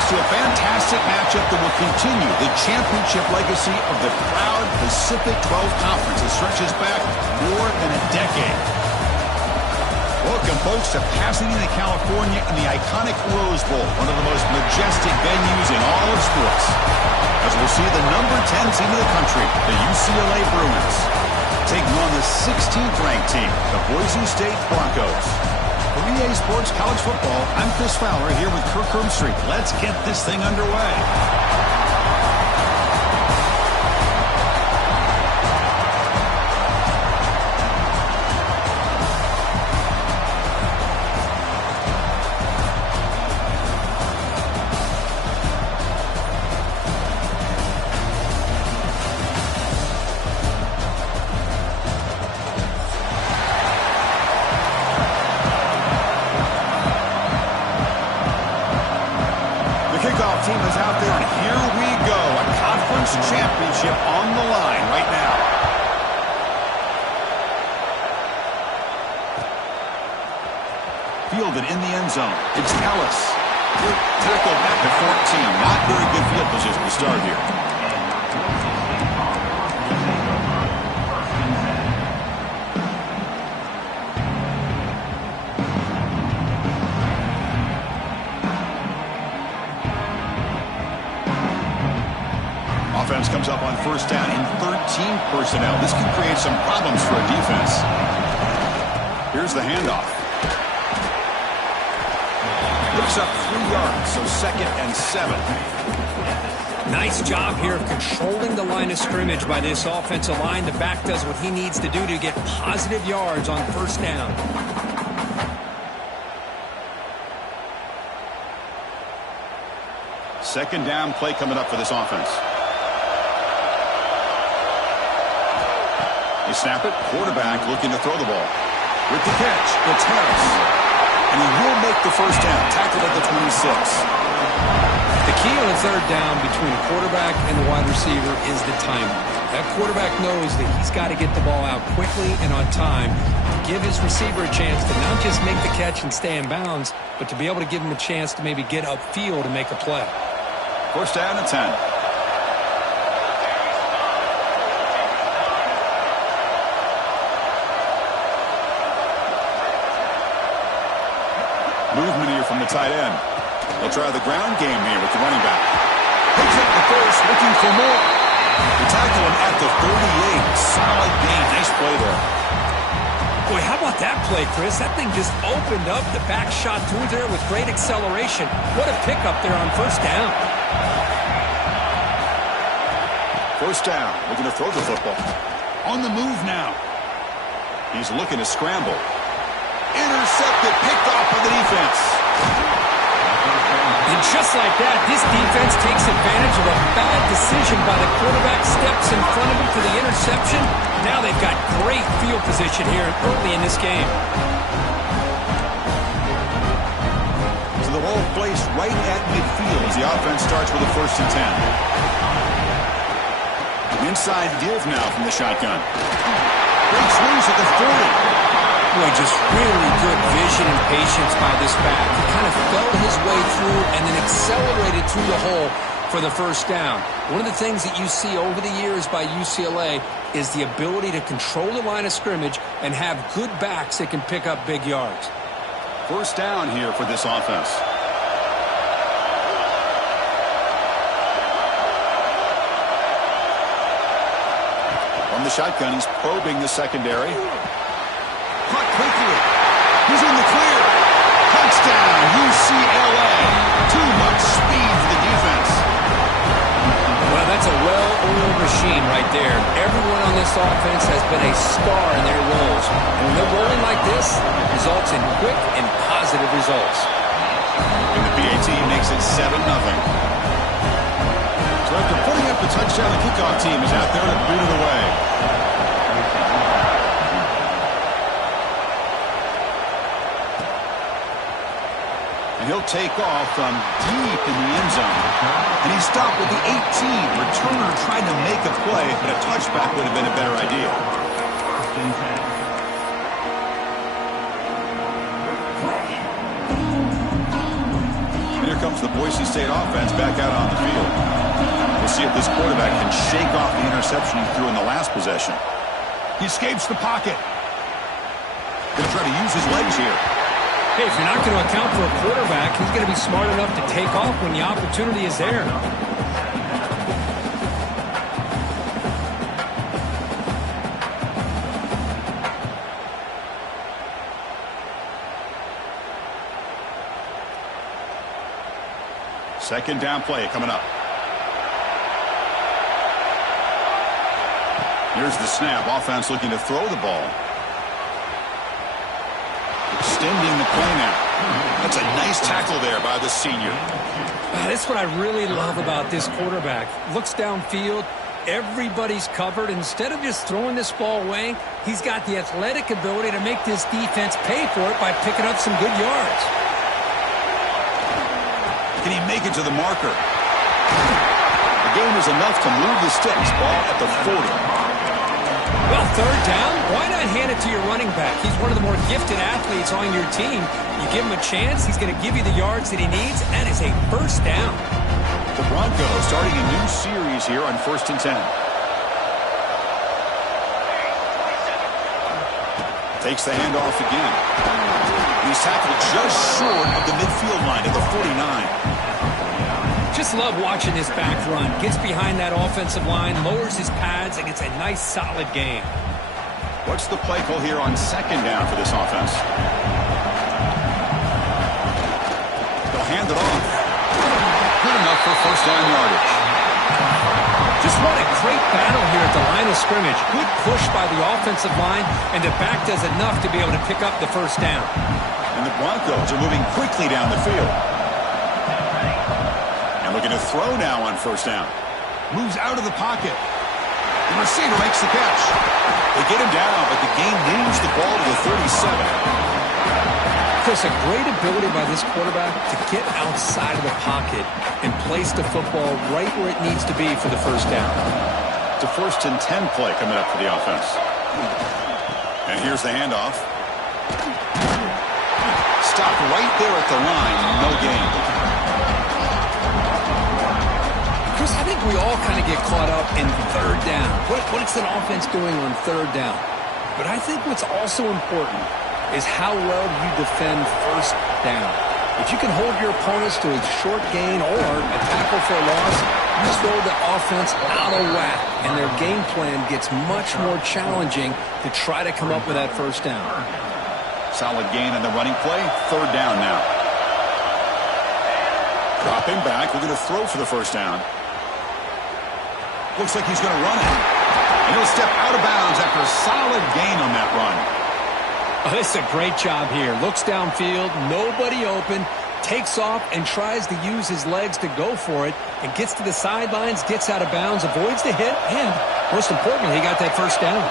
thanks to a fantastic matchup that will continue the championship legacy of the proud Pacific 12 Conference that stretches back more than a decade. Welcome, folks, to Pasadena, California in the iconic Rose Bowl, one of the most majestic venues in all of sports. As we'll see the number 10 team of the country, the UCLA Bruins, taking on the 16th-ranked team, the Boise State Broncos. For EA Sports College Football, I'm Chris Fowler here with Kirk Herbstreit. Let's get this thing underway. Team is out there, and here we go. A conference championship on the line right now. Fielded in the end zone. It's Ellis. Tackled back to 14. Not very good field position to start here. Offense comes up on first down in 13 personnel. This can create some problems for a defense. Here's the handoff. Picks up 3 yards, so 2nd and 7. Nice job here of controlling the line of scrimmage by this offensive line. The back does what he needs to do to get positive yards on first down. Second down play coming up for this offense. They snap it. Quarterback looking to throw the ball. With the catch, it's Harris. And he will make the first down. Tackled at the 26. The key on a third down between the quarterback and the wide receiver is the timing. That quarterback knows that he's got to get the ball out quickly and on time to give his receiver a chance to not just make the catch and stay in bounds, but to be able to give him a chance to maybe get upfield and make a play. First down and 10. Movement here from the tight end. They'll try the ground game here with the running back. Picks up the first, looking for more. They tackle him at the 38. Solid gain. Nice play there. Boy, how about that play, Chris? That thing just opened up. The back shot through there with great acceleration. What a pickup there on first down. First down. Looking to throw the football. On the move now. He's looking to scramble. Intercepted, picked off by the defense. And just like that, this defense takes advantage of a bad decision by the quarterback, steps in front of him for the interception. Now they've got great field position here early in this game. So the ball placed right at midfield as the offense starts with a 1st and 10. Inside give now from the shotgun. Breaks loose at the 40. Boy, just really good vision and patience by this back. He kind of felt his way through and then accelerated through the hole for the first down. One of the things that you see over the years by UCLA is the ability to control the line of scrimmage and have good backs that can pick up big yards. First down here for this offense. From the shotgun, he's probing the secondary. Caught quickly. He's in the clear. Touchdown, UCLA. Too much speed for the defense. Well, that's a well-oiled machine right there. Everyone on this offense has been a star in their roles. And when they're rolling like this, it results in quick and positive results. And the PAT makes it 7-0. So after putting up the touchdown, the kickoff team is out there to boot it away. And he'll take off from deep in the end zone. And he stopped with the 18. Returner tried to make a play, but a touchback would have been a better idea. And here comes the Boise State offense back out on the field. We'll see if this quarterback can shake off the interception he threw in the last possession. He escapes the pocket. Going to try to use his legs here. Hey, if you're not going to account for a quarterback, he's going to be smart enough to take off when the opportunity is there. Second down play coming up. Here's the snap. Offense looking to throw the ball. Extending the play now. That's a nice tackle there by the senior. That's what I really love about this quarterback. Looks downfield. Everybody's covered. Instead of just throwing this ball away, he's got the athletic ability to make this defense pay for it by picking up some good yards. Can he make it to the marker? The game is enough to move the sticks. Ball at the 40. Well, third down, why not hand it to your running back? He's one of the more gifted athletes on your team. You give him a chance, he's going to give you the yards that he needs, and it's a first down. The Broncos starting a new series here on 1st and 10. Takes the handoff again. He's tackled just short of the midfield line at the 49. Just love watching this back run. Gets behind that offensive line, lowers his pads, and gets a nice solid gain. What's the play call here on second down for this offense? They'll hand it off. Good enough for first down yardage. Just what a great battle here at the line of scrimmage. Good push by the offensive line, and the back does enough to be able to pick up the first down. And the Broncos are moving quickly down the field. And looking to throw now on first down. Moves out of the pocket. The receiver makes the catch. They get him down, but the game moves the ball to the 37. Chris, a great ability by this quarterback to get outside of the pocket and place the football right where it needs to be for the first down. It's a 1st and 10 play coming up for the offense. And here's the handoff. Stopped right there at the line. No gain. Chris, I think we all kind of get caught up in third down. What is an offense doing on third down? But I think what's also important is how well you defend first down. If you can hold your opponents to a short gain or a tackle for a loss, you throw the offense out of whack, and their game plan gets much more challenging to try to come up with that first down. Solid gain on the running play. Third down now. Dropping back. We're going to throw for the first down. Looks like he's going to run it. And he'll step out of bounds after a solid gain on that run. Oh, this is a great job here. Looks downfield, nobody open, takes off and tries to use his legs to go for it, and gets to the sidelines, gets out of bounds, avoids the hit, and most importantly, he got that first down.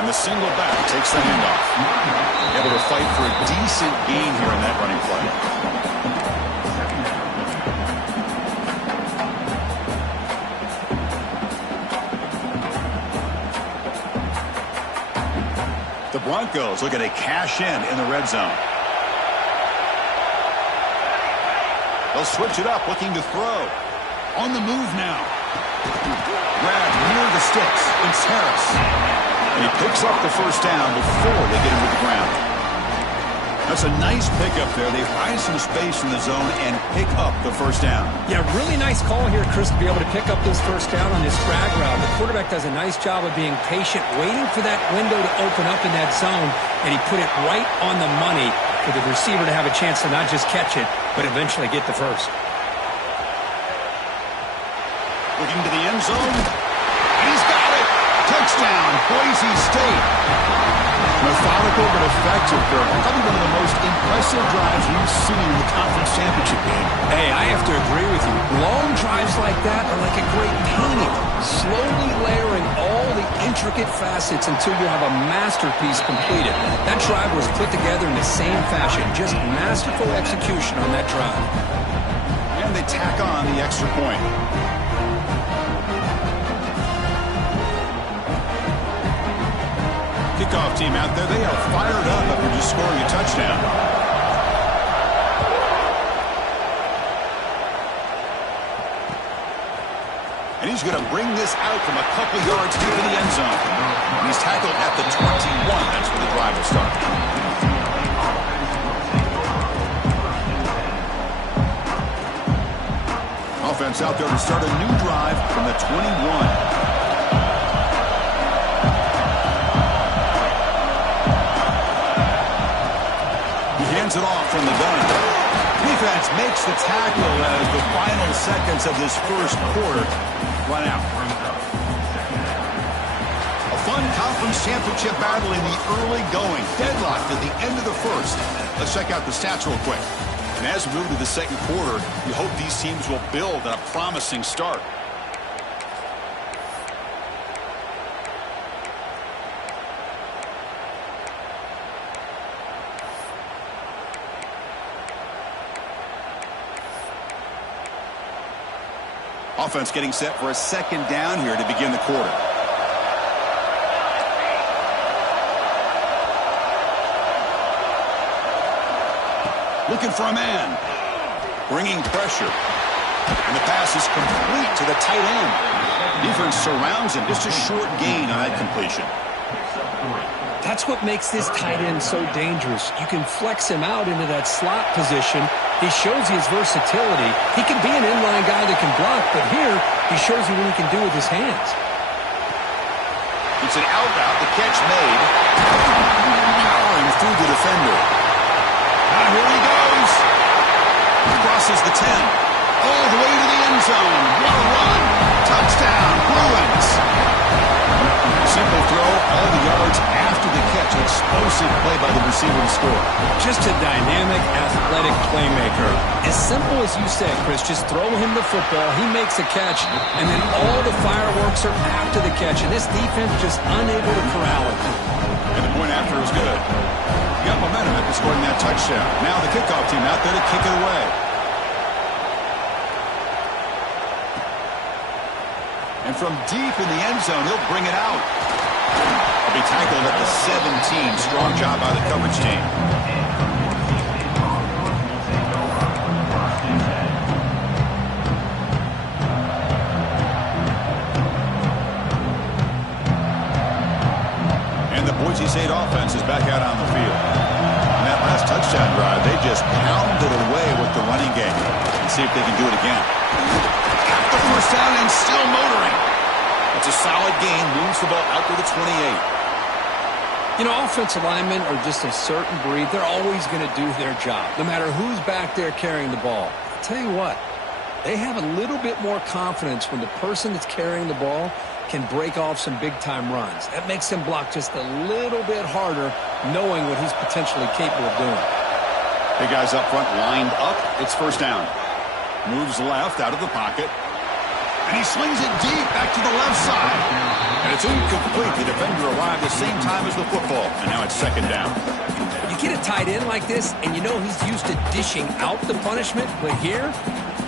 And the single back takes the handoff. Able to fight for a decent gain here in that running play. The Broncos looking to cash in the red zone. They'll switch it up, looking to throw. On the move now. Grabbed near the sticks. It's Harris. And he picks up the first down before they get him to the ground. That's a nice pickup there. They find some space in the zone and pick up the first down. Yeah, really nice call here, Chris, to be able to pick up this first down on this drag route. The quarterback does a nice job of being patient, waiting for that window to open up in that zone, and he put it right on the money for the receiver to have a chance to not just catch it, but eventually get the first. Looking to the end zone. And he's got it. Touchdown, Boise State. Methodical but effective for probably one of the most impressive drives we've seen in the conference championship game. Hey, I have to agree with you. Long drives like that are like a great painting, slowly layering all the intricate facets until you have a masterpiece completed. That drive was put together in the same fashion, just masterful execution on that drive. And they tack on the extra point. Kickoff team out there, they are fired up after just scoring a touchdown. He's going to bring this out from a couple yards deep in the end zone. He's tackled at the 21. That's where the drive will start. Offense out there to start a new drive from the 21. Hands it off from the gun. Defense makes the tackle as the final seconds of this first quarter run out. A fun conference championship battle in the early going. Deadlocked at the end of the first. Let's check out the stats real quick. And as we move to the second quarter, you hope these teams will build on a promising start. Offense getting set for a second down here to begin the quarter. Looking for a man. Bringing pressure. And the pass is complete to the tight end. Defense surrounds him. Just a short gain on that completion. That's what makes this tight end so dangerous. You can flex him out into that slot position. He shows you his versatility. He can be an inline guy that can block, but here he shows you what he can do with his hands. It's an out route. The catch made. Powering through the defender. Now here he goes. He crosses the 10. All the way to the end zone. What a run. Touchdown, Bruins. Simple throw, all the yards after the catch. Explosive play by the receiver to score. Just a dynamic, athletic playmaker. As simple as you said, Chris, just throw him the football, he makes a catch, and then all the fireworks are after the catch, and this defense just unable to corral it. And the point after was good. He got momentum after scoring that touchdown. Now the kickoff team out there to kick it away. And from deep in the end zone, he'll bring it out. He'll be tackled at the 17. Strong job by the coverage team. And the Boise State offense is back out on the field. On that last touchdown drive, they just pounded away with the running game. Let's see if they can do it again. The first down and still motoring. That's a solid gain. Moves the ball out to the 28. You know, offensive linemen are just a certain breed. They're always going to do their job, no matter who's back there carrying the ball. I'll tell you what, they have a little bit more confidence when the person that's carrying the ball can break off some big-time runs. That makes him block just a little bit harder, knowing what he's potentially capable of doing. Big guys up front lined up. It's first down. Moves left out of the pocket. And he swings it deep back to the left side. And it's incomplete. The defender arrived the same time as the football. And now it's second down. You get a tight end like this, and you know he's used to dishing out the punishment. But here,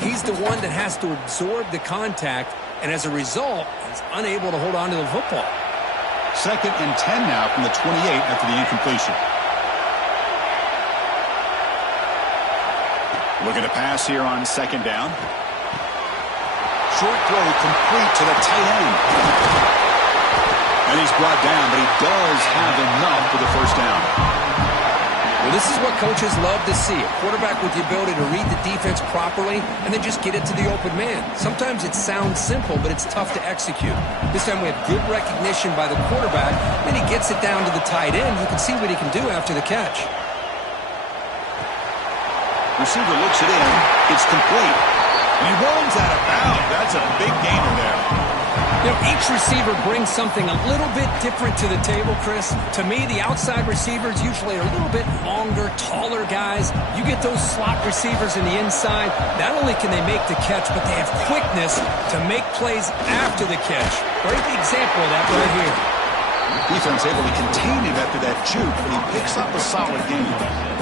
he's the one that has to absorb the contact. And as a result, he's unable to hold on to the football. Second and 10 now from the 28 after the incompletion. Looking to pass here on second down. Short throw complete to the tight end. And he's brought down, but he does have enough for the first down. Well, this is what coaches love to see. A quarterback with the ability to read the defense properly and then just get it to the open man. Sometimes it sounds simple, but it's tough to execute. This time we have good recognition by the quarterback. Then he gets it down to the tight end. You can see what he can do after the catch. Receiver looks it in. It's complete. And he rolls out of bounds. That's a big gainer there. You know, each receiver brings something a little bit different to the table, Chris. To me, the outside receivers usually are a little bit longer, taller guys. You get those slot receivers in the inside, not only can they make the catch, but they have quickness to make plays after the catch. Great example of that right here. Defense able to contain him after that juke, but he picks up a solid gain.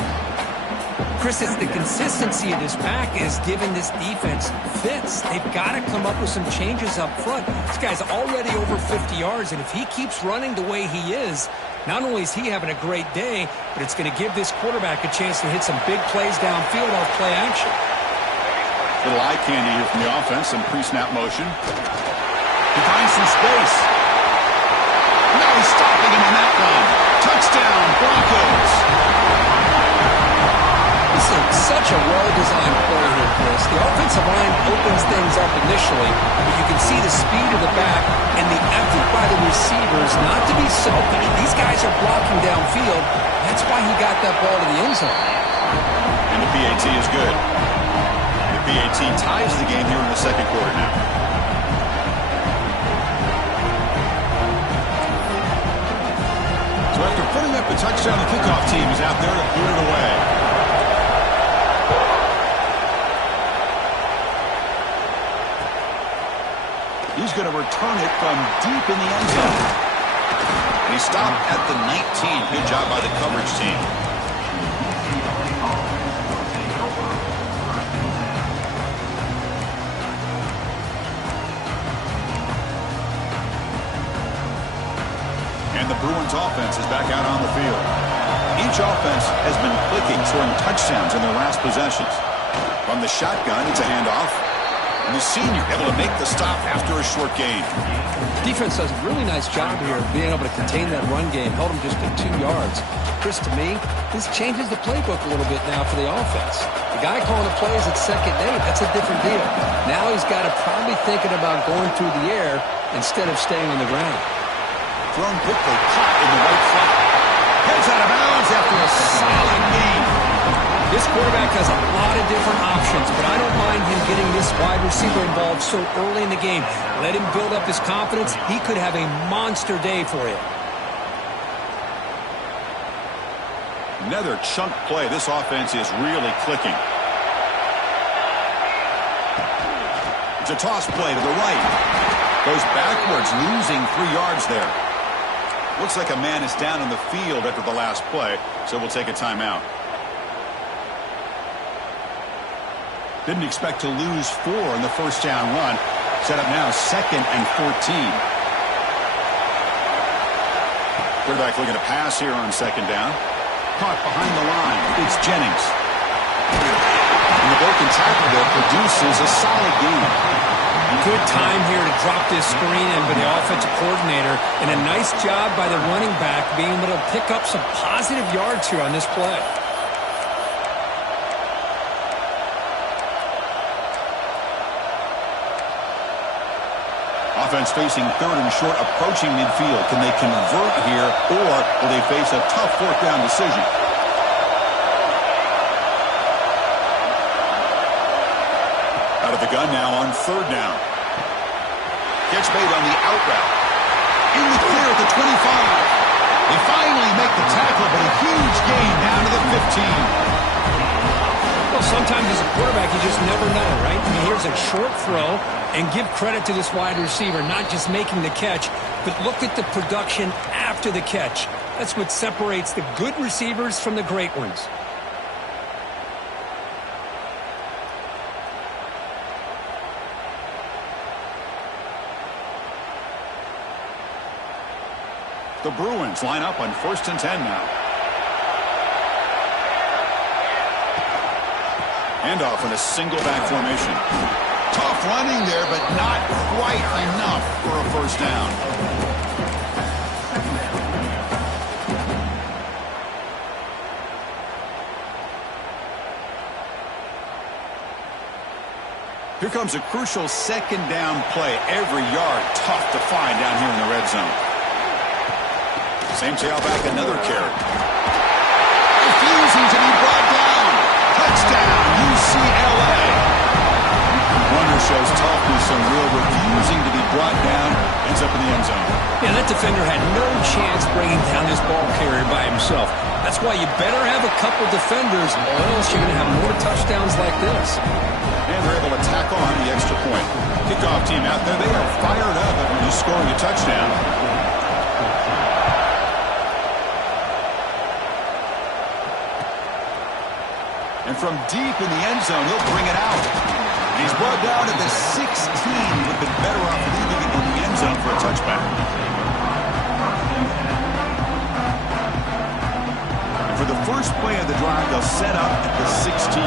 Chris, it's the consistency of this pack is giving this defense fits. They've got to come up with some changes up front. This guy's already over 50 yards, and if he keeps running the way he is, not only is he having a great day, but it's going to give this quarterback a chance to hit some big plays downfield off play action. Little eye candy here from the offense, some pre-snap motion. He finds some space. Now he's stopping him on that one. Touchdown, Broncos. This is such a well-designed play here, Chris. The offensive line opens things up initially, but you can see the speed of the back and the effort by the receivers not to be selfish. These guys are blocking downfield. That's why he got that ball to the end zone. And the PAT is good. The PAT ties the game here in the second quarter now. So after putting up a touchdown, the kickoff team is out there to put it away. He's going to return it from deep in the end zone. And he stopped at the 19. Good job by the coverage team. And the Bruins offense is back out on the field. Each offense has been clicking, scoring touchdowns in their last possessions. From the shotgun, it's a handoff. And the senior able to make the stop after a short gain. Defense does a really nice job here of being able to contain that run game. Held him just at 2 yards. Chris, to me, this changes the playbook a little bit now for the offense. The guy calling the plays at second day, that's a different deal. Now he's got to probably thinking about going through the air instead of staying on the ground. Thrown quickly, caught in the right flat. Heads out of bounds after a solid gain. This quarterback has a lot of different options, but I don't mind him getting this wide receiver involved so early in the game. Let him build up his confidence. He could have a monster day for you. Another chunk play. This offense is really clicking. It's a toss play to the right. Goes backwards, losing 3 yards there. Looks like a man is down on the field after the last play, so we'll take a timeout. Didn't expect to lose 4 in the first down run. Set up now 2nd and 14. Quarterback looking to pass here on 2nd down. Caught behind the line. It's Jennings. And the broken tackle there produces a solid gain. Good time here to drop this screen in by the offensive coordinator. And a nice job by the running back being able to pick up some positive yards here on this play. Offense facing 3rd and short, approaching midfield. Can they convert here, or will they face a tough 4th down decision? Out of the gun now on 3rd down. Gets made on the out route. In the clear at the 25. They finally make the tackle, but a huge gain down to the 15. Well, sometimes as a quarterback, you just never know, right? I mean, here's a short throw, and give credit to this wide receiver, not just making the catch, but look at the production after the catch. That's what separates the good receivers from the great ones. The Bruins line up on 1st and 10 now. Handoff in a single back formation. Tough running there, but not quite enough for a first down. Here comes a crucial 2nd down play. Every yard tough to find down here in the red zone. Same tailback, another carry. Refusing to be brought down. Touchdown, UCLA. Runner shows toughness and will, refusing to be brought down. Ends up in the end zone. Yeah, that defender had no chance bringing down this ball carrier by himself. That's why you better have a couple defenders, or else you're going to have more touchdowns like this. And they're able to tack on the extra point. Kickoff team out there, they are fired up after just scoring a touchdown. And from deep in the end zone, he'll bring it out. And he's brought down at the 16. Would have been better off leaving it in the end zone for a touchback. And for the first play of the drive, they'll set up at the 16.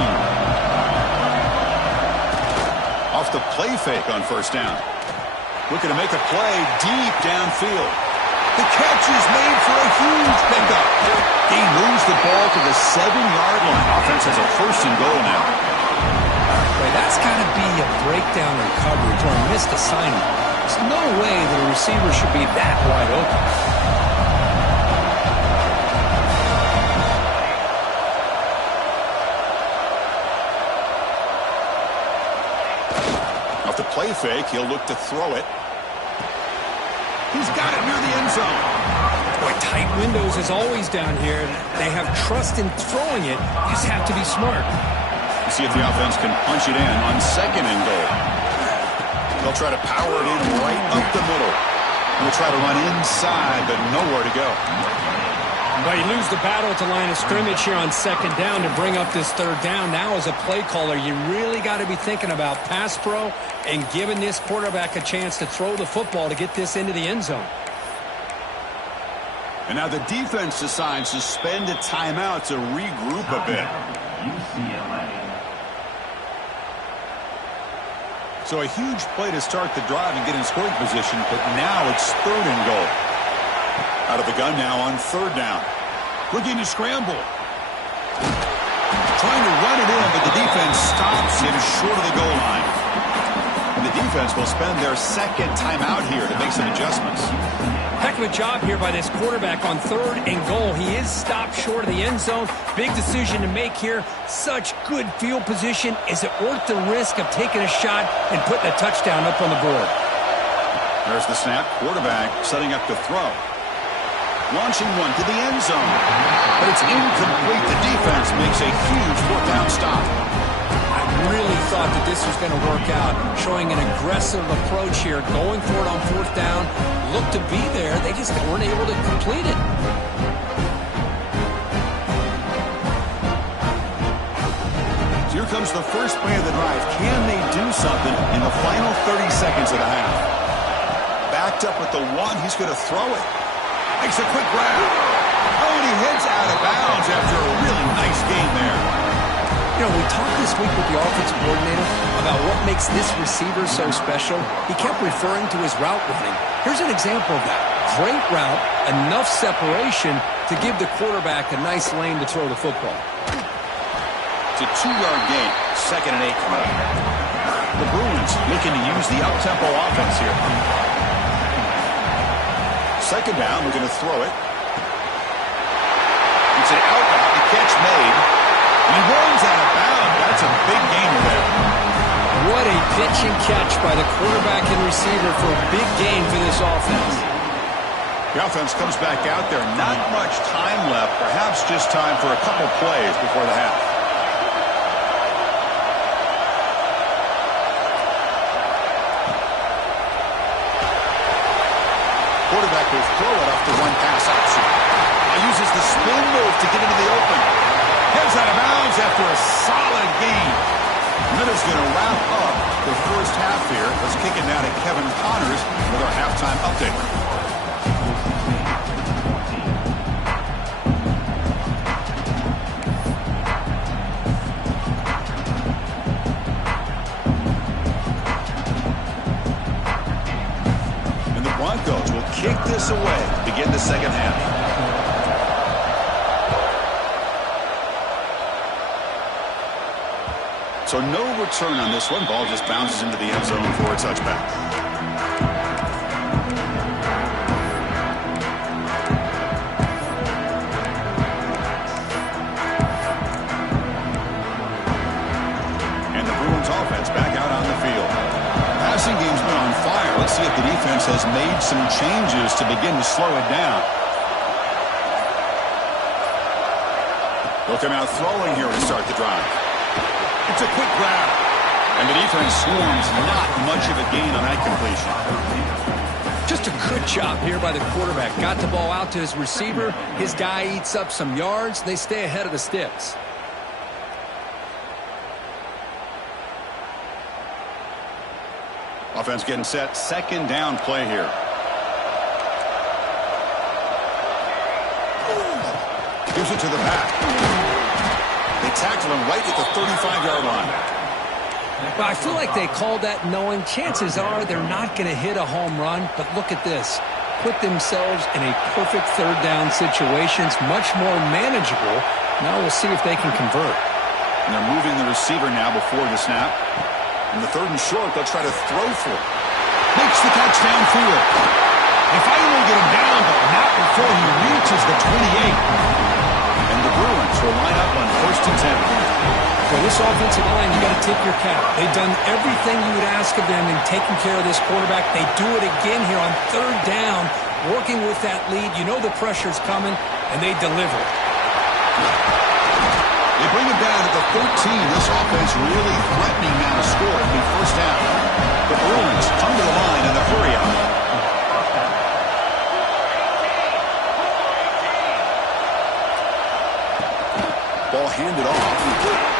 Off the play fake on 1st down. Looking to make a play deep downfield. The catch is made for a huge pickup. He moves the ball to the 7-yard line. Offense has a 1st and goal now. Boy, that's got to be a breakdown in coverage or a missed assignment. There's no way that a receiver should be that wide open. Off the play fake, he'll look to throw it. He's got it near the end zone. Boy, tight windows as always down here. They have trust in throwing it. You just have to be smart. Let's see if the offense can punch it in on 2nd and goal. They'll try to power it in right up the middle. We'll try to run inside, but nowhere to go. But you lose the battle at the line of scrimmage here on 2nd down to bring up this 3rd down. Now as a play caller, you really got to be thinking about pass pro and giving this quarterback a chance to throw the football to get this into the end zone. And now the defense decides to spend a timeout to regroup a bit. So a huge play to start the drive and get in scoring position, but now it's 3rd and goal. Out of the gun now on 3rd down. Looking to scramble. Trying to run it in, but the defense stops him short of the goal line. And the defense will spend their 2nd timeout here to make some adjustments. Heck of a job here by this quarterback on 3rd and goal. He is stopped short of the end zone. Big decision to make here. Such good field position. Is it worth the risk of taking a shot and putting a touchdown up on the board? There's the snap. Quarterback setting up to throw. Launching one to the end zone. But it's incomplete. The defense makes a huge 4th down stop. I really thought that this was going to work out. Showing an aggressive approach here. Going for it on 4th down. Looked to be there. They just weren't able to complete it. So here comes the first play of the drive. Can they do something in the final 30 seconds of the half? Backed up with the 1. He's going to throw it. Makes a quick grab. Oh, and he heads out of bounds after a really nice game there. You know, we talked this week with the offensive coordinator about what makes this receiver so special. He kept referring to his route running. Here's an example of that. Great route, enough separation to give the quarterback a nice lane to throw the football. It's a 2-yard gain. 2nd and 8 coming up. The Bruins looking to use the up-tempo offense here. 2nd down, looking to throw it. It's an outright. The catch made. He runs out of bounds. That's a big gainer there. What a pitch and catch by the quarterback and receiver for a big gain for this offense. The offense comes back out there. Not much time left. Perhaps just time for a couple plays before the half. Quarterback will throw it off the one pass option. He uses the spin move to get into the open. Heads out of bounds after a solid gain. And that is going to wrap up the first half here. Let's kick it now to Kevin Connors with our halftime update. And the Broncos will kick this away to begin the second half. So no return on this one. Ball just bounces into the end zone for a touchback. And the Bruins offense back out on the field. Passing game's been on fire. Let's see if the defense has made some changes to begin to slow it down. They'll come out throwing here to start the drive. It's a quick grab. And the defense swarms not much of a gain on that completion. Just a good job here by the quarterback. Got the ball out to his receiver. His guy eats up some yards. They stay ahead of the sticks. Offense getting set. Second down play here. Gives it to the back. They tackle him right at the 35-yard line. Well, I feel like they called that knowing chances are they're not going to hit a home run, but look at this. Put themselves in a perfect third down situation. It's much more manageable. Now we'll see if they can convert. And they're moving the receiver now before the snap. In the 3rd and short, they'll try to throw for it. Makes the catch downfield. They finally get him down, but not before he reaches the 28. And the Bruins will line up on 1st and 10. For this offensive line, you got to tip your cap. They've done everything you would ask of them in taking care of this quarterback. They do it again here on 3rd down, working with that lead. You know the pressure's coming, and they deliver. They bring him down at the 13. This offense really threatening now to score at the 1st down. The Bruins come to the line in the hurry-up. Ball handed off.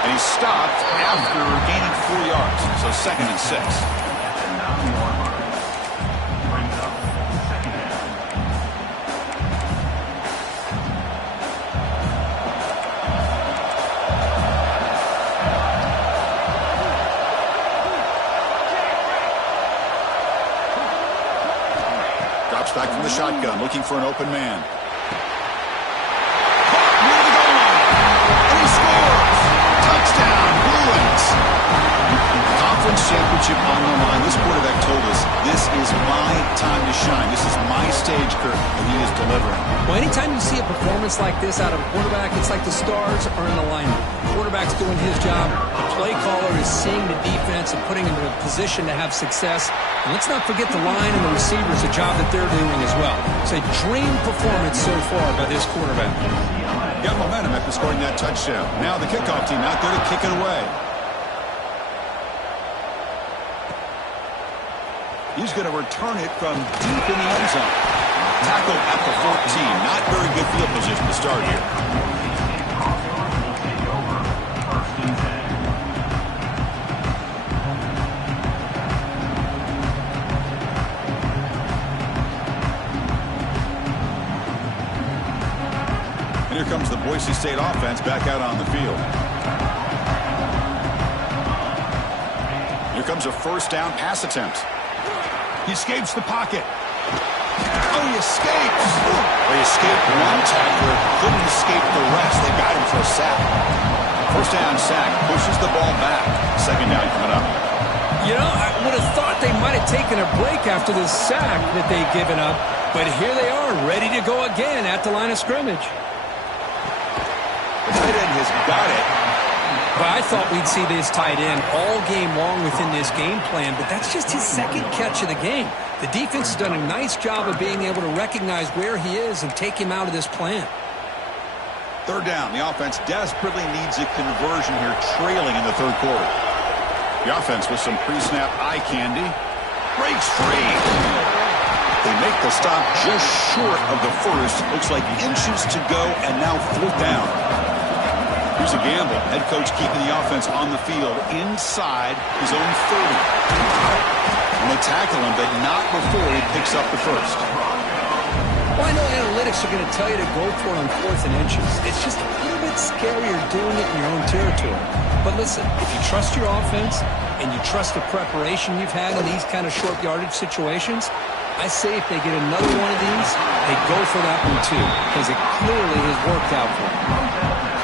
And he's stopped after gaining 4 yards. So 2nd and 6. Drops back from the shotgun, looking for an open man. Touchdown, Bruins! Conference championship on the line. This quarterback told us, this is my time to shine. This is my stage, Kurt, and he is delivering. Well, anytime you see a performance like this out of a quarterback, it's like the stars are in alignment. The quarterback's doing his job. The play caller is seeing the defense and putting him in a position to have success. And let's not forget the line and the receivers, the job that they're doing as well. It's a dream performance so far by this quarterback. Got momentum after scoring that touchdown. Now the kickoff team out there to kick it away. He's going to return it from deep in the end zone. Tackle at the 14. Not very good field position to start here. Here comes the Boise State offense back out on the field. Here comes a 1st down pass attempt. He escapes the pocket. Oh, he escapes. He escaped one tackler, couldn't escape the rest. They got him for a sack. 1st down sack, pushes the ball back. 2nd down coming up. You know, I would have thought they might have taken a break after this sack that they've given up. But here they are, ready to go again at the line of scrimmage. The tight end has got it. But I thought we'd see this tight end all game long within this game plan, but that's just his 2nd catch of the game. The defense has done a nice job of being able to recognize where he is and take him out of this plan. 3rd down. The offense desperately needs a conversion here, trailing in the 3rd quarter. The offense with some pre-snap eye candy. Breaks free. They make the stop just short of the 1st. Looks like inches to go, and now 4th down. Here's a gamble. Head coach keeping the offense on the field inside his own 30. And they tackle him, but not before he picks up the 1st. Well, I know analytics are going to tell you to go for it on 4th and inches. It's just a little bit scarier doing it in your own territory. But listen, if you trust your offense and you trust the preparation you've had in these kind of short yardage situations, I say if they get another one of these, they go for that one too, because it clearly has worked out for them.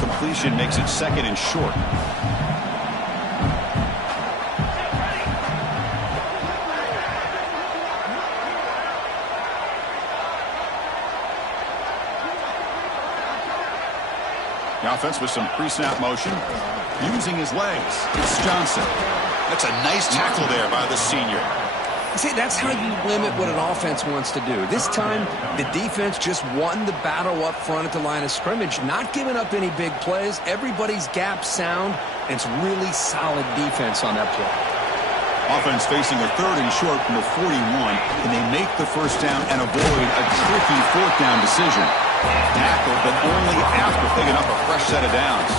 Completion makes it 2nd and short. The offense with some pre-snap motion, using his legs. It's Johnson. That's a nice tackle there by the senior. See, that's how you limit what an offense wants to do. This time, the defense just won the battle up front at the line of scrimmage, not giving up any big plays. Everybody's gap sound, and it's really solid defense on that play. Offense facing a 3rd and short from the 41, and they make the 1st down and avoid a tricky 4th down decision. Tackle, but only after picking up a fresh set of downs.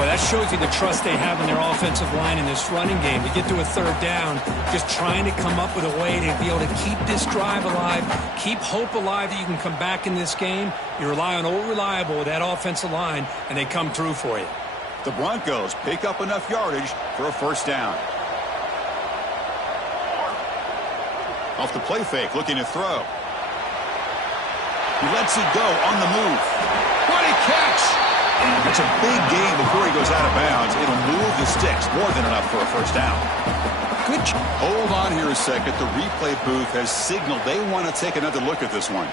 Well, that shows you the trust they have in their offensive line in this running game. To get to a third down, just trying to come up with a way to be able to keep this drive alive, keep hope alive that you can come back in this game. You rely on Old Reliable with that offensive line, and they come through for you. The Broncos pick up enough yardage for a first down. Off the play fake, looking to throw. He lets it go on the move. What a catch! It's a big game before he goes out of bounds. It'll move the sticks, more than enough for a first down. Good job. Hold on here a second. The replay booth has signaled they want to take another look at this one.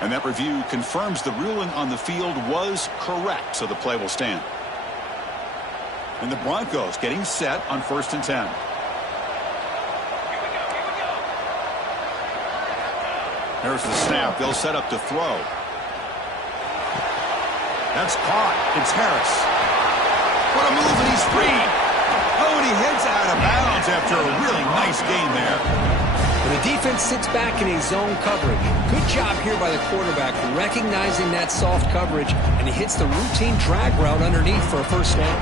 And that review confirms the ruling on the field was correct, so the play will stand. And the Broncos getting set on 1st and 10. There's the snap. They'll set up to throw. That's caught. It's Harris. What a move, and he's free. Oh, and he heads out of bounds after a really nice game there. When the defense sits back in a zone coverage, good job here by the quarterback recognizing that soft coverage, and he hits the routine drag route underneath for a first down.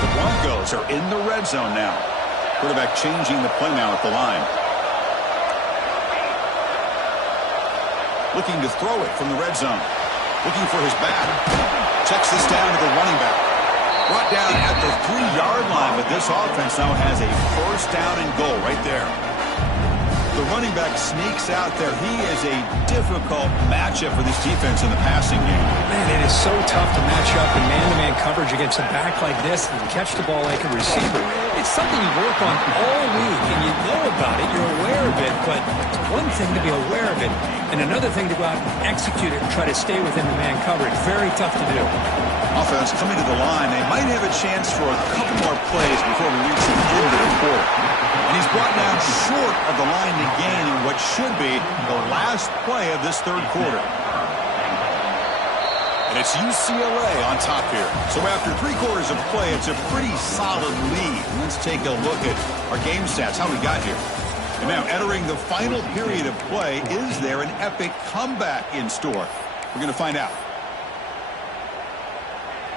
The Broncos are in the red zone now. Quarterback changing the play now at the line. Looking to throw it from the red zone. Looking for his back. Checks this down to the running back. Brought down at the 3-yard line, but this offense now has a first down and goal right there. The running back sneaks out there. He is a difficult matchup for this defense in the passing game. Man, it is so tough to match up in man-to-man coverage against a back like this and catch the ball like a receiver. It's something you work on all week, and you know about it. You're aware of it, but it's one thing to be aware of it, and another thing to go out and execute it and try to stay within the man coverage. Very tough to do. Offense coming to the line. They might have a chance for a couple more plays before we reach the end of the quarter. And he's brought down short of the line to gain in what should be the last play of this third quarter. And it's UCLA on top here. So after 3 quarters of play, it's a pretty solid lead. Let's take a look at our game stats, how we got here. And now entering the final period of play, is there an epic comeback in store? We're going to find out.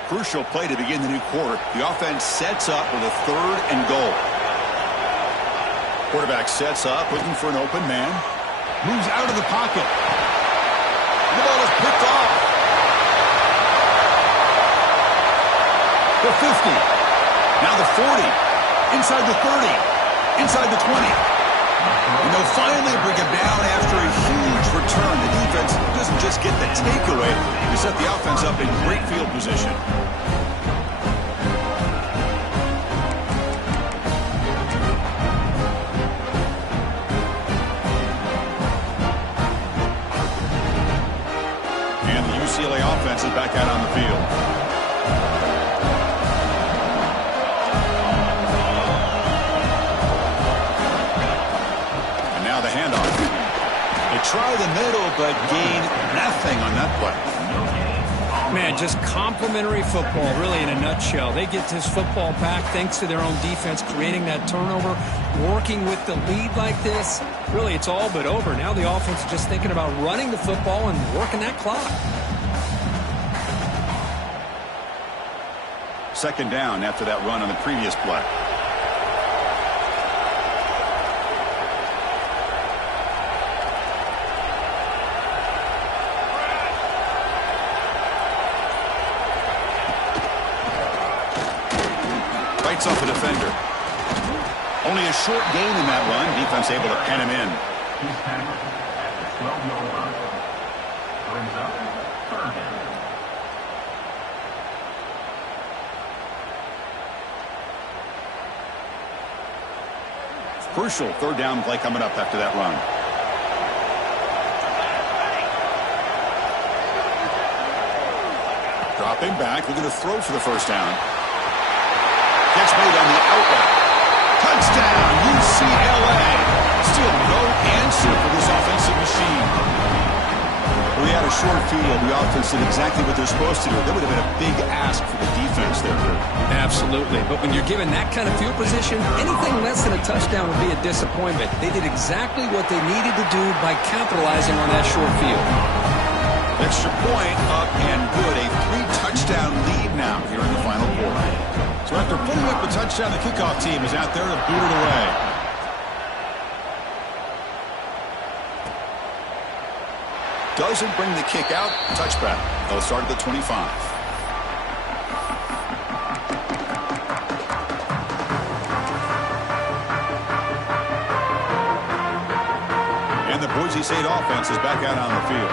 Crucial play to begin the new quarter. The offense sets up with a 3rd and goal. Quarterback sets up, looking for an open man. Moves out of the pocket. The ball is picked off. The 50. Now the 40. Inside the 30. Inside the 20. And they'll finally bring him down after a huge return. The defense doesn't just get the takeaway. They set the offense up in great field position. And the UCLA offense is back out on the field. The handoff. They try the middle, but gain nothing on that play. Man, just complimentary football, really, in a nutshell. They get this football back thanks to their own defense, creating that turnover, working with the lead like this. Really, it's all but over. Now the offense is just thinking about running the football and working that clock. 2nd down after that run on the previous play. Off the defender. Only a short gain in that run. Defense able to pen him in. Crucial 3rd down play coming up after that run. Dropping back, looking to throw for the first down. Catch made on the outlet. Touchdown, UCLA. Still no answer for this offensive machine. We had a short field. The offense did exactly what they're supposed to do. That would have been a big ask for the defense there. Absolutely. Absolutely. But when you're given that kind of field position, anything less than a touchdown would be a disappointment. They did exactly what they needed to do by capitalizing on that short field. Extra point up and good. A 3-touchdown lead now here in the final quarter. So after putting up a touchdown, the kickoff team is out there to boot it away. Doesn't bring the kick out. Touchback. They'll start at the 25. And the Boise State offense is back out on the field.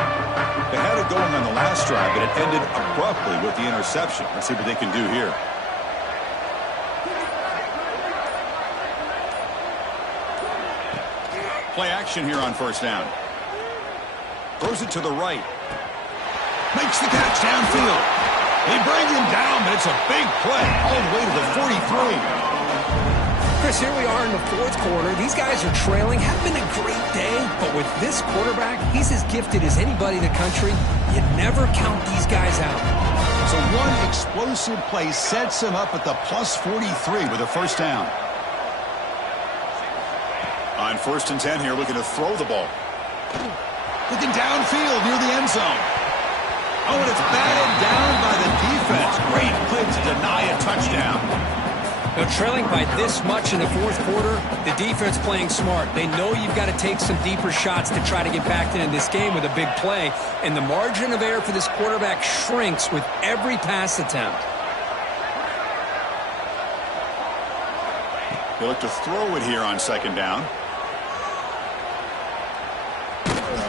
They had it going on the last drive, but it ended abruptly with the interception. Let's see what they can do here. Play action here on first down. Throws it to the right. Makes the catch downfield. They bring him down, but it's a big play all the way to the 43. Chris, here we are in the fourth quarter. These guys are trailing. Have been a great day, but with this quarterback, he's as gifted as anybody in the country. You never count these guys out. So one explosive play sets him up at the plus 43 with a first down. On 1st and 10 here, looking to throw the ball. Looking downfield near the end zone. Oh, and it's batted down by the defense. Great play to deny a touchdown. Now, trailing by this much in the fourth quarter, the defense playing smart. They know you've got to take some deeper shots to try to get back into this game with a big play. And the margin of error for this quarterback shrinks with every pass attempt. They look to throw it here on 2nd down.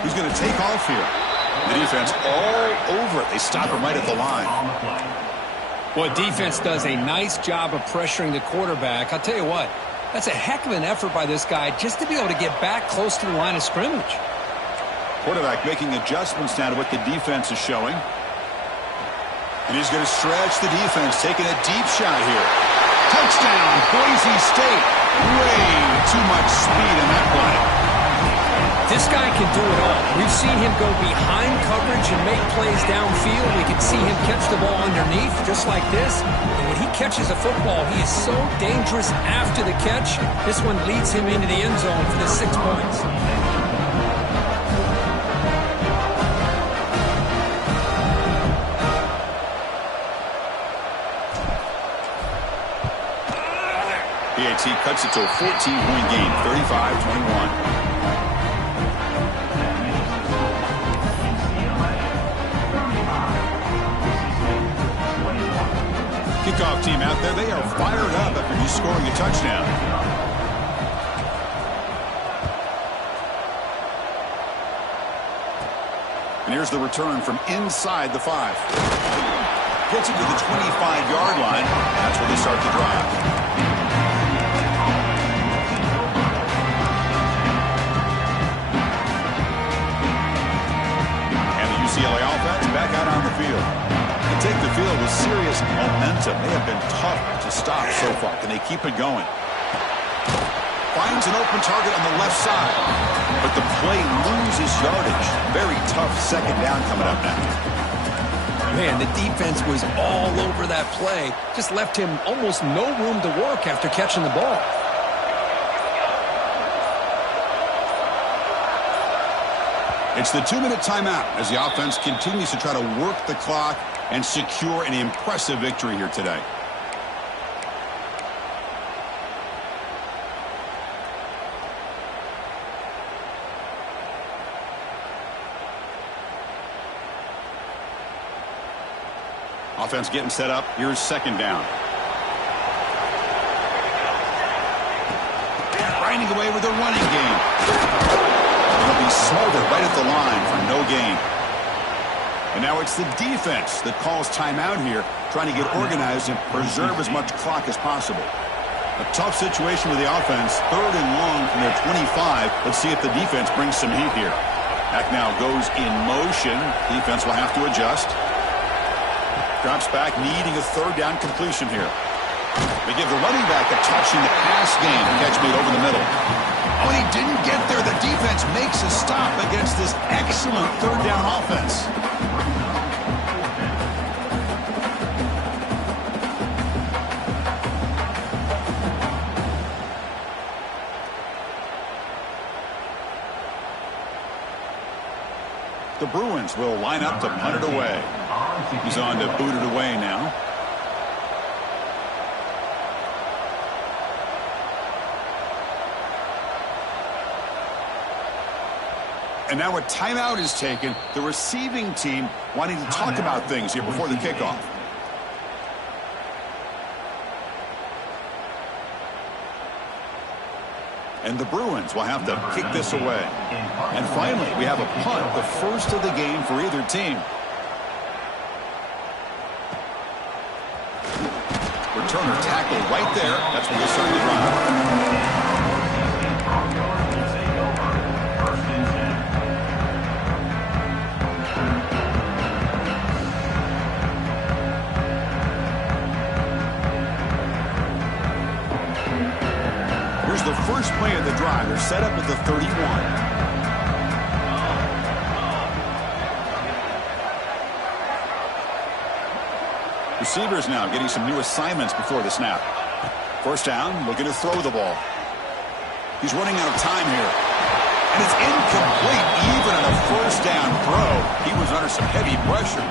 He's going to take off here. The defense all over it. They stop him right at the line. Well, defense does a nice job of pressuring the quarterback. I'll tell you what, that's a heck of an effort by this guy just to be able to get back close to the line of scrimmage. Quarterback making adjustments now to what the defense is showing. And he's going to stretch the defense, taking a deep shot here. Touchdown, Boise State. Way too much speed in that play. This guy can do it all. We've seen him go behind coverage and make plays downfield. We can see him catch the ball underneath just like this. And when he catches a football, he is so dangerous after the catch. This one leads him into the end zone for the 6 points. PAT cuts it to a 14-point game, 35-21. Kickoff team out there. They are fired up after just scoring a touchdown. And here's the return from inside the 5. Gets it to the 25-yard line. And that's where they start the drive. And the UCLA offense back out on the field. Take the field with serious momentum. They have been tough to stop so far. Can they keep it going? Finds an open target on the left side, but the play loses yardage. Very tough 2nd down coming up now. Man, the defense was all over that play. Just left him almost no room to work after catching the ball. It's the 2-minute timeout as the offense continues to try to work the clock and secure an impressive victory here today. Offense getting set up. Here's 2nd down. Grinding away with a running game. It'll be smothered right at the line for no gain. And now it's the defense that calls timeout here, trying to get organized and preserve as much clock as possible. A tough situation with the offense, 3rd and long from their 25. Let's see if the defense brings some heat here. Back now goes in motion. Defense will have to adjust. Drops back, needing a 3rd down completion here. They give the running back a touch in the pass game. Catch made over the middle. Oh, and he didn't get there. The defense makes a stop against this excellent 3rd down offense. The Bruins will line up to punt it away. He's on to boot it away now. And now a timeout is taken. The receiving team wanting to talk about things here before the kickoff. And the Bruins will have to kick this away. And finally, we have a punt, the first of the game for either team. Returner tackle right there. That's where they start the run. Here's the first play of the drive. They're set up at the 31. Receivers now getting some new assignments before the snap. First down, looking to throw the ball. He's running out of time here. And it's incomplete, even on a first down throw. He was under some heavy pressure.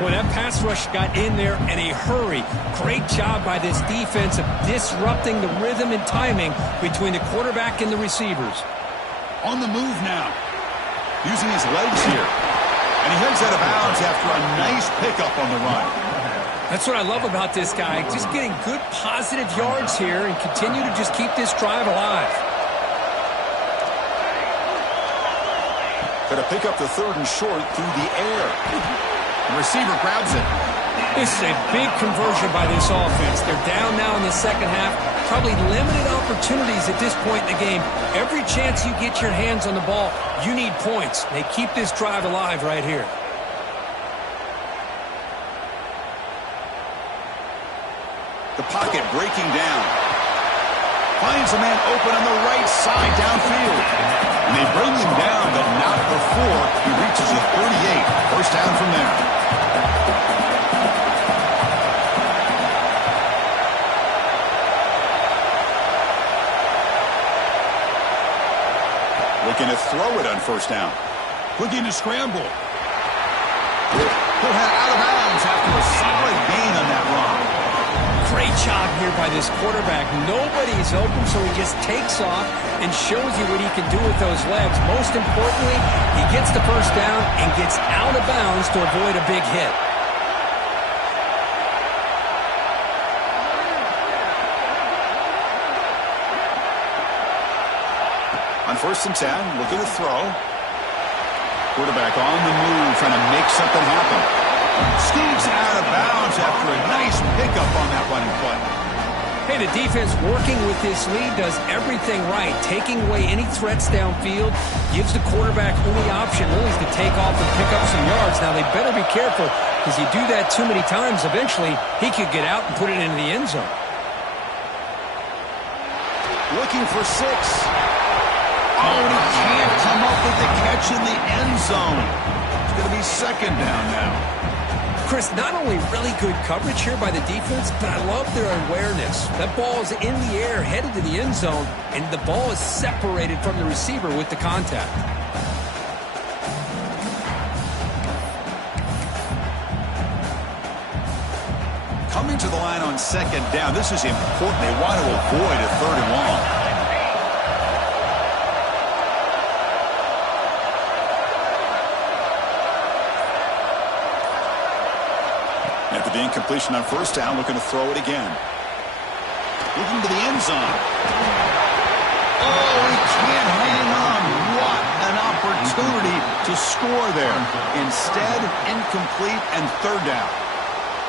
Boy, that pass rush got in there in a hurry. Great job by this defense of disrupting the rhythm and timing between the quarterback and the receivers. On the move now. Using his legs here. And he heads out of bounds after a nice pickup on the run. That's what I love about this guy. Just getting good positive yards here and continue to just keep this drive alive. Got to pick up the third and short through the air. The receiver grabs it. This is a big conversion by this offense. They're down now in the second half. Probably limited opportunities at this point in the game. Every chance you get your hands on the ball, you need points. They keep this drive alive right here. The pocket breaking down. Finds a man open on the right side downfield. And they bring him down, but not before he reaches the 38. First down from there. Looking to throw it on first down. Looking to scramble. He'll head out of bounds after a solid gain on that run. Great job here by this quarterback. Nobody's open, so he just takes off and shows you what he can do with those legs. Most importantly, he gets the first down and gets out of bounds to avoid a big hit. On 1st and 10, looking to throw. Quarterback on the move, trying to make something happen. Skeeves out of bounds after a nice pickup on that running play. Hey, the defense working with this lead does everything right. Taking away any threats downfield gives the quarterback only option really is to take off and pick up some yards. Now, they better be careful because you do that too many times, eventually he could get out and put it into the end zone. Looking for 6. Oh, and he can't come up with the catch in the end zone. It's going to be second down now. Chris, not only really good coverage here by the defense, but I love their awareness. That ball is in the air, headed to the end zone, and the ball is separated from the receiver with the contact. Coming to the line on second down, this is important. They want to avoid a 3rd and long. After the incompletion on first down, looking to throw it again. Looking to the end zone. Oh, he can't hang on. What an opportunity to score there. Instead, incomplete and 3rd down.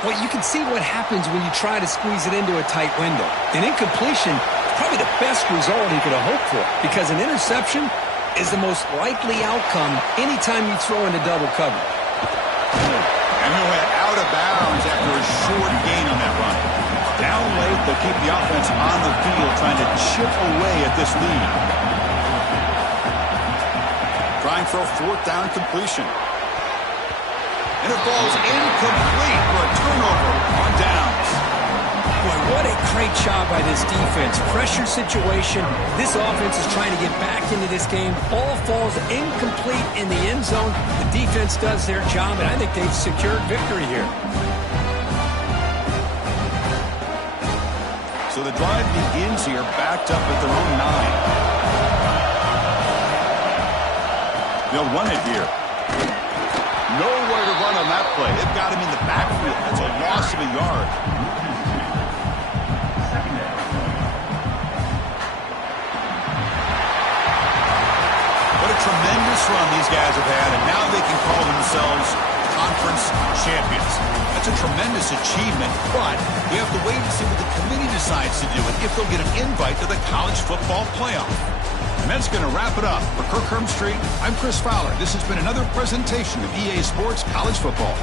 Well, you can see what happens when you try to squeeze it into a tight window. An incompletion is probably the best result he could have hoped for because an interception is the most likely outcome anytime you throw into double coverage. And he'll head out of bounds after a short gain on that run. Down late, they'll keep the offense on the field trying to chip away at this lead. Trying for a 4th down completion. And it falls incomplete for a turnover on downs. Boy, what a great job by this defense. Pressure situation. This offense is trying to get back into this game. Ball falls incomplete in the end zone. The defense does their job, and I think they've secured victory here. So the drive begins here, backed up at their own 9. They'll run it here. Nowhere to run on that play. They've got him in the backfield. That's a loss of a yard. What a tremendous run these guys have had, and now they can call themselves conference champions. That's a tremendous achievement, but we have to wait and see what the committee decides to do and if they'll get an invite to the college football playoff. And that's going to wrap it up. For Kirk Street, I'm Chris Fowler. This has been another presentation of EA Sports College Football.